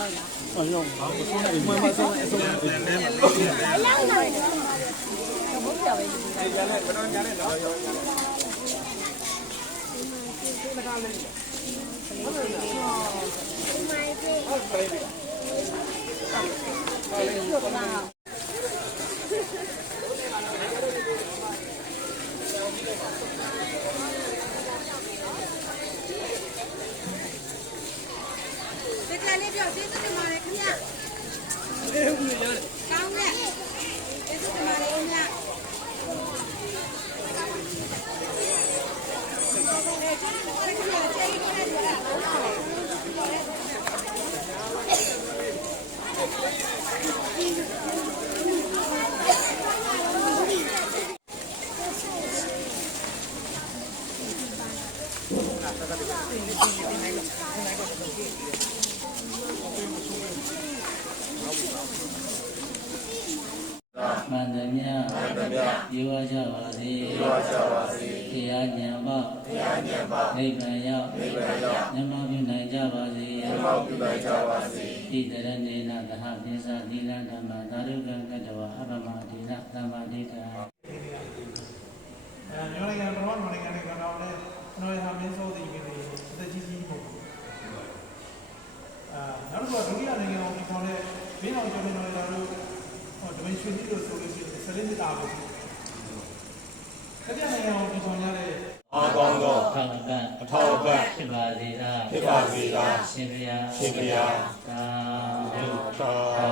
ရောက်လိုက်လားဟုတ်ရောက်ပါဘူးဆုံးနေမှမဆုံးအဆုံးရောက်ပါဘူးဘုရားပဲဒီကနေ့ဘယ်တော့ညနေတော့ ဇူးတင်ပါတယ်ခင်ဗျာကောင်းတယ်ကျေးဇူးတင်ပါတယ်ခင်ဗျာ မှန်သမျှမှန်သမျှယေဝကြပါစေယေဝကြပါစေတရားဉာဏ်ပေါတရားဉာဏ်ပေါနိဗ္ဗာန်ရောက်နိဗ္ဗာန်ရောက်မြတ်မောပြုနိုင်ကြပါစေမြတ်မောပြုနိုင်ကြပါစေဣတရဏေနသဟပိသသီလဓမ္မသာရုကံကတဝအပမဒိနသမ္မာဒိဋ္ဌာအဲညောနိုင်ငံတော်နိုင်ငံနဲ့ကတော့လည်းကျွန်တော်ရမင်းစိုးသိနေတယ်အသက်ကြီးကြီးပေါ့အာနောက်တော့ဒုတိယနိုင်ငံကိုဒီခေါ်တဲ့ဘင်းအောင်ကျော်နေတော်တို့ဟောဒမင် ရွှေကြီးတို့ဆိုလို့ရှိရင်ဆလင်းနေတာပဲတတိယနိုင်ငံကိုဒီခေါ်ရတဲ့အာကောင်းသောထောက်ကန်အထောက်အပံ့ဖြစ်ပါစေသာဖြစ်ပါစေသာရှင်ဘုရားရှင်ဘုရားသာဓုသာသာ